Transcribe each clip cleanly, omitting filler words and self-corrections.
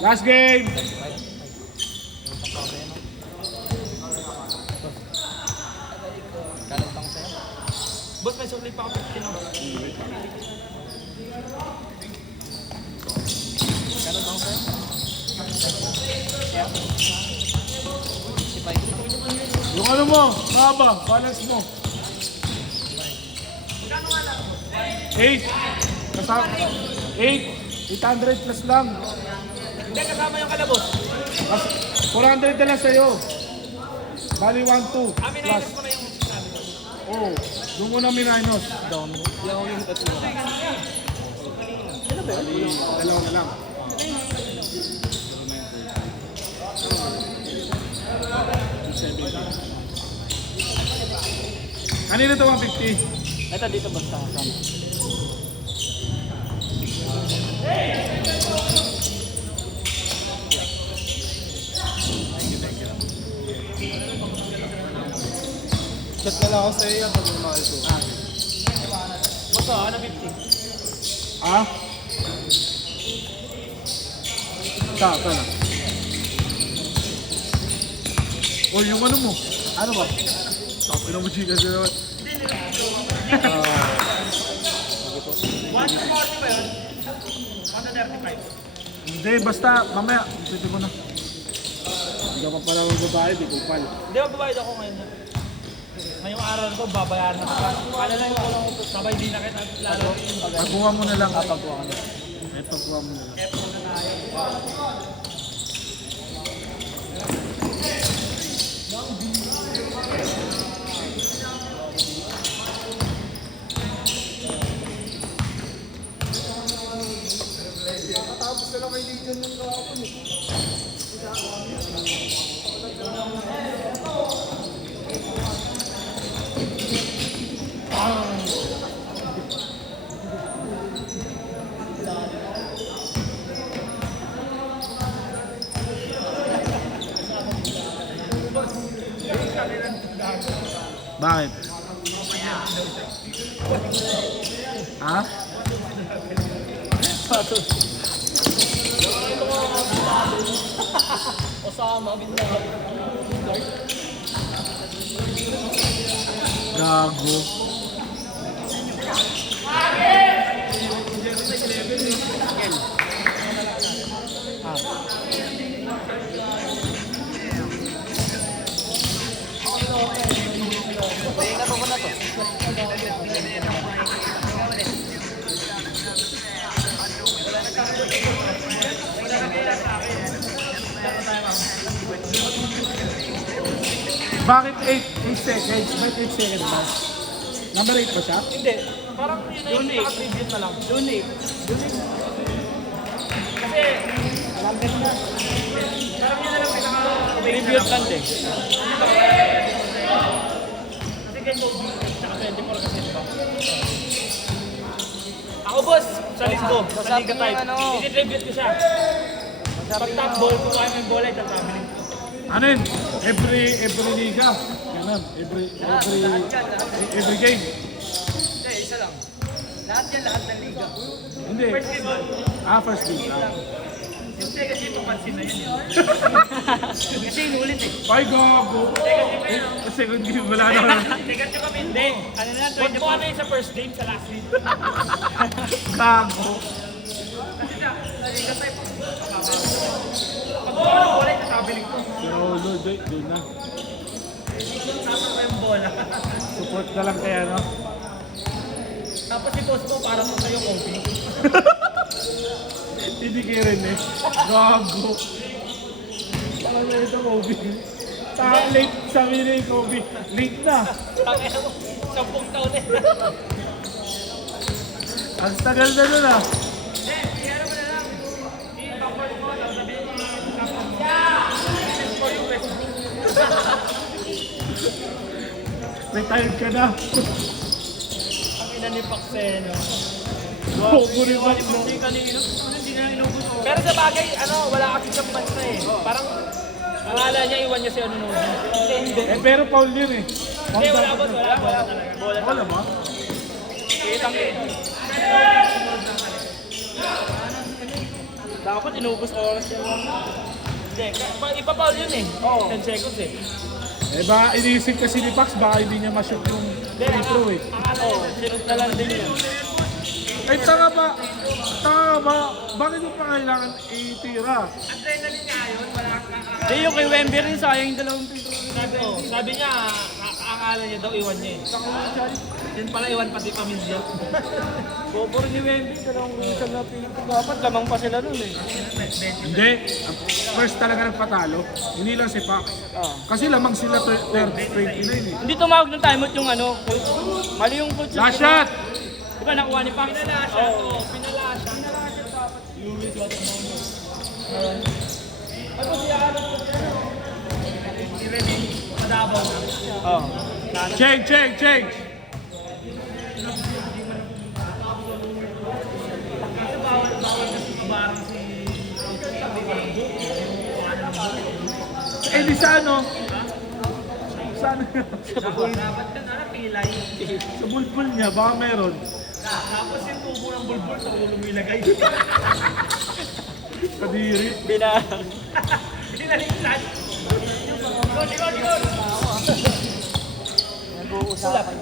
Last game! Boss, may sulit pa ako 15 na ba? Ganun bang sir? Yeah. 65. Yung ano mo, haba, balance mo. 8. Kasama. 8. 800 plus lang. Hindi, kasama yung kalabos. 400 na lang sa'yo. Bali 1, 2. Amin Plus. na ko na yung sabi ko. Oo. Doon mo na minus. Down. Yung tatlo. Bali, dalawa na lang. Kanina ito 150? Ito dito basta. Chat na lang ako sa iyo pag mahal ko. Basta, ano 50? Ah? Ito na. O yung ano mo? Ano ba? Tapos na mo chika siya naman. 140 ba yun? 135. Hindi, basta mamaya. Ito mo na. Hindi ka pa pala magbabayad, di kupal. Hindi, magbabayad ako ngayon. Ngayong araw na ito, babayaran na ka. Kala lang yung walang sabay di na kita lalo. Pagkuha mo na lang. Pagkuha ka na. Pagkuha mo na lang. Epo na tayo. Tapos na lang may legion ng kahapon eh. Bakit? Ha? Osama, Bintang. Gago. Pahinga ko na to. Bakit 8 seconds? Bakit 8 seconds ba? Number 8 ba siya? Hindi. Parang yun na yung naka-tribute na lang. Donate. Kasi, malapit na. Parang yun na lang pinaka-tribute lang din. Kasi ganyan, tsaka 24 kasi diba? Ako boss, sa linggo, sa Liga type. I-tribute ko siya. Pag top ball, kung kaya may bola, itatraveling ko. Ano yun? Every liga. Ganun. Every game. Hindi, isa lang. Lahat ng liga. Hindi. First game ba? First game. Hindi kasi ito pansin na yun. Kasi inulit eh. Ay, gago. Second game, wala na. Hindi kasi kami hindi. Ano na, 24. Kung ano yung sa first game, sa last game. Gago. Kasi siya, sa liga tayo pag buka ng bola, itatabiling ko. Pero Lord, doon na. Sasama yung bola. Support na lang kaya, no? Tapos si boss mo, para po sa'yo, Kobe. Hindi kayo rin eh. Gago. Parang na ito, Kobe. Late, sabi ni Kobe. Late na. Pakaya mo, 10 taon eh. Ang tagal na nun ah. Hindi, ano mo na lang. I-backward mo, sabihin mo, for yung Facebook. Retired ka na. Ang ina ni Paxeno. Bobo rin ba? Hindi kanino. Hindi na inubos. Pero sa bagay, ano, wala kasi siyang punch na eh. Parang, akala niya iwan niya si Ononobi. Hindi. Eh pero Paul yun eh. Hindi, wala boss, wala talaga. Bola Wala ba? Kitang Dapat inubos oras yun. Hindi, ipapaul yun eh. Oo. 10 seconds eh. Eh ba, iniisip kasi ni Pax, baka hindi niya ma-shoot yung free throw eh. Oo, sinunod na lang din yun. Ay, tanga ba? Bakit mo pa kailangan itira? Hindi, yung kay Wemby rin sayang yung dalawang sabi niya, akala niya daw iwan niya eh. Yun pala iwan pati pamilya. Bobo rin ni Wemby, dalawang isang na piling. Dapat lamang pa sila nun eh. Hindi. Ang first talaga nagpatalo. Hindi lang si Pax. Kasi lamang sila 29 eh. Hindi tumawag ng timeout yung ano, coach. Mali yung coach. Last shot! Di ba nakuha ni Pax? Pinalasha. Oo, pinalasha. Ano siya? Si Remy, madabaw na. Oo. Change! Eh di sa ano? Sa ano? Sa bulbul niya, baka meron. Tapos yung tubo ng bulbul sa ulo mo ilagay. Kadiri. Binaligtad. Likod! Nag-uusapan.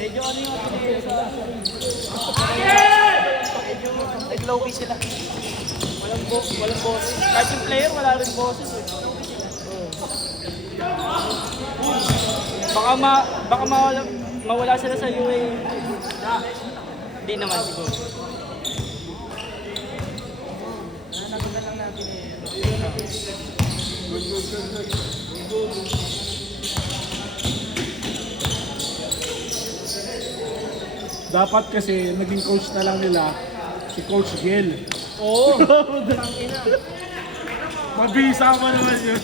Medyo ano yung nag-low-key sila. Walang boses. Kahit yung player, wala rin boses eh. Baka mawala sila sa UA. Hindi naman siguro. Dapat kasi naging coach na lang nila si Coach Gel. Oo. Mabisa mo naman yun.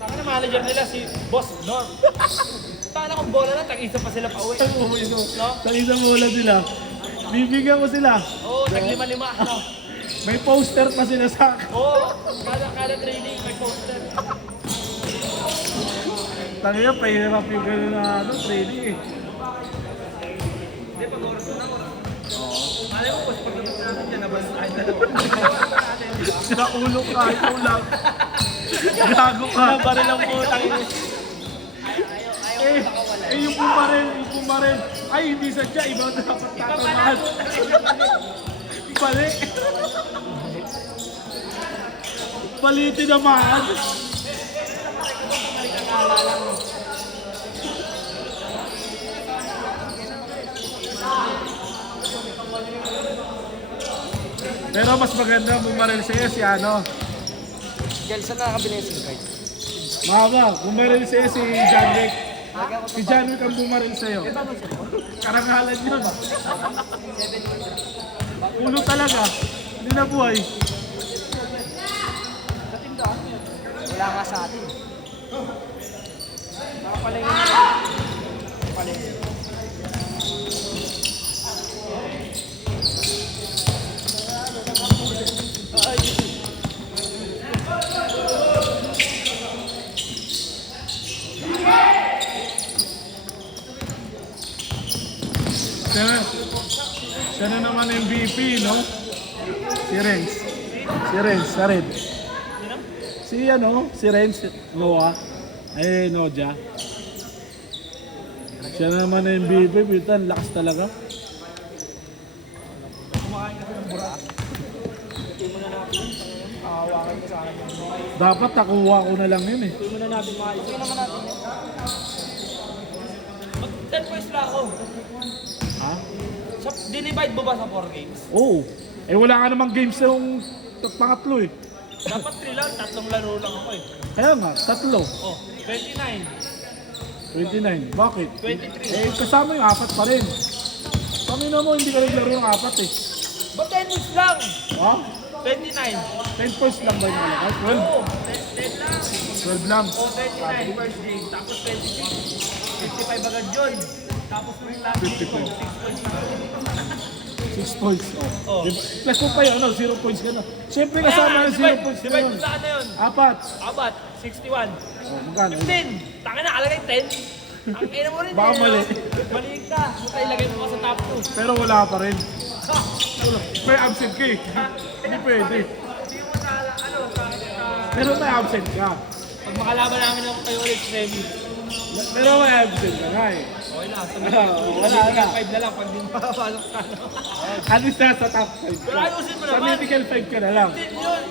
Taka na manager nila si Boss Norm. Taka na kung bola na, tag-isa pa sila pa uwi. Sa isang bola nila. Bibigyan mo sila. Oo, tag-lima-lima. May poster pa sila sa akin. Oo, kada training may poster. Tangina, pahirap yung gano'n na training eh. Hindi, pag oras na oras. Malay mo, pag pagdating natin dyan, nabasa tayo dalawa. Sa ulo ka, ikaw lang. Gago ka. Baril lang po, tangin. Yung pumarel. Ay, hindi sadya, iba dapat tatamaan. Bali. Palitin naman. Pero mas maganda bumaril siya si ano. Gel, saan nakakabili yung card? Mama, bumaril siya si John Wick. Si John Wick ang bumaril sa'yo. Karangalan yun. Ulo talaga. Hindi na buhay. Wala nga sa atin. Nakapalengin na. Nakapalengin. Siya na naman MVP, no? Si Renz. Sa red. Si Renz, Noah. Noja. Siya na naman MVP, bitan, lakas talaga. Kumakain kasi ng bura. Hindi mo na natin. Nakahawakan ko sa akin. Dapat nakuha ko na lang yun eh. Hindi mo na natin makakita. Hindi naman natin. 10 points lang ako. Ha? Dinivide mo ba sa 4 games? Oo. Eh wala ka namang games yung pangatlo eh. Dapat 3 lang, 3 laro lang ako eh. Kaya nga, 3. Oh, 29, 29. Bakit? 23. Eh kasama yung 4 pa rin. Pamina mo, hindi ka naglaro yung 4 eh. Ba't 10 points lang? Ha? 29. 10 points lang ba yung malakay? 12? Oo, 10 lang. 12 lang. O, 29 first game, tapos 26. 55 agad yun. Tapos yung last game ko, 6 points lang. 6 points. Oh. Diba? Plus mo pa yun, 0 points ka na. Siyempre kasama ng 0 points na Divide yun. mo sa ano yun? Apat. Abat, 61. Oh, magkano? 15. Tanga na, alagay 10. Ang ina mo rin Baka mali. Mali ka. Baka ilagay mo ka sa top 2. Pero wala pa rin. Wala. May absent ka eh. Hindi pwede. Hindi mo sa, ano, sa... Pero may absent ka. Pag makalaban namin ng kayo ulit, Remy. Pero may absent ka nga eh. Okay na, Wala na. 5 na lang pag di makapasok sa ano. At least nasa top 5 Pero ka. ayusin mo Sa naman. medical 5 ka na lang. Din yun.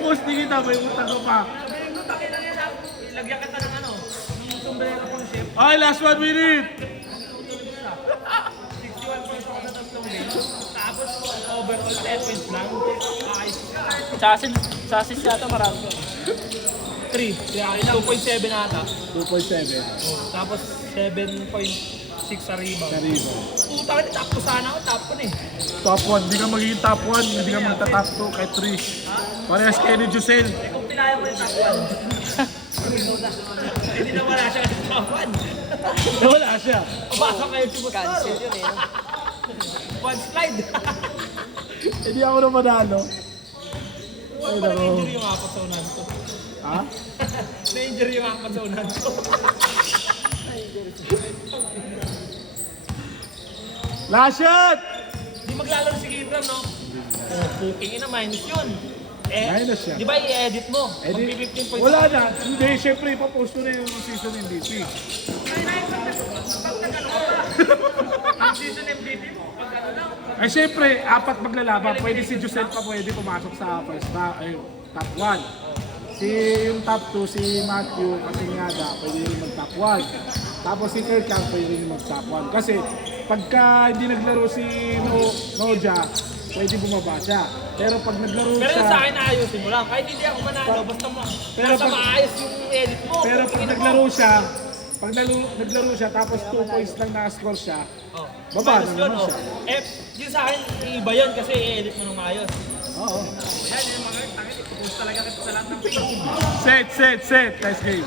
Boss, di kita. May utang ka pa. Lagyan kita ng ano, ng sombrero kong chef. Okay, last 1 minute. 61 points ako sa tatlong game. Tapos overall 10 points lang. Ayos ka. Sasis yata marami. 3. Kaya 2.7 ata. 2.7. Tapos 7.6 sa rebound. Karibo. Puta ka, top 2 sana ako, top 1 eh. Top 1. Hindi ka magiging top 1. Hindi ka magta-top 2 kahit 3. Parehas kayo ni Jusel. Eh kung pinaya mo yung top 1. Hindi na wala siya sa top 1. Wala siya. Baka kayo si Bustar. Cancel yun eh. One slide. Hindi ako na manalo. Ay, Parang nako. injury yung apat sa unahan ko. Ha? Na-injury yung apat sa unahan ko. Last shot! Di maglalaro si Gibran, no? Oh, booking ina, minus yun. Eh, Minus siya. di ba i-edit mo? Eh, di, Mag-15 points. wala na. Hindi, syempre, ipapost ko na yung season MVP. Ang season MVP mo, pag ano lang. Ay, syempre, apat maglalaban. Pwede si Jusel pa pwede pumasok sa first top 1. Si yung top 2, si Matthew Kasinyada, pwede rin mag-top 1. Tapos si Kirkland, pwede rin mag-top 1. Kasi pagka hindi naglaro si Noja, pwede bumaba siya. Pero pag naglaro Pero siya, sa akin, ayusin mo lang. Kahit hindi ako manalo, basta mo. Pero Nasa pag- maayos yung edit mo. pero pag Tingin mo. naglaro siya, naglaro siya, tapos 2 points lang na-score siya, Oh. baba Minus na yun, naman oh. siya. Eh, yun sa akin, iba yun kasi i-edit mo nung maayos. Oo. Yan, yung mga tangin, i-post talaga kita sa lahat ng page. Set. Nice game.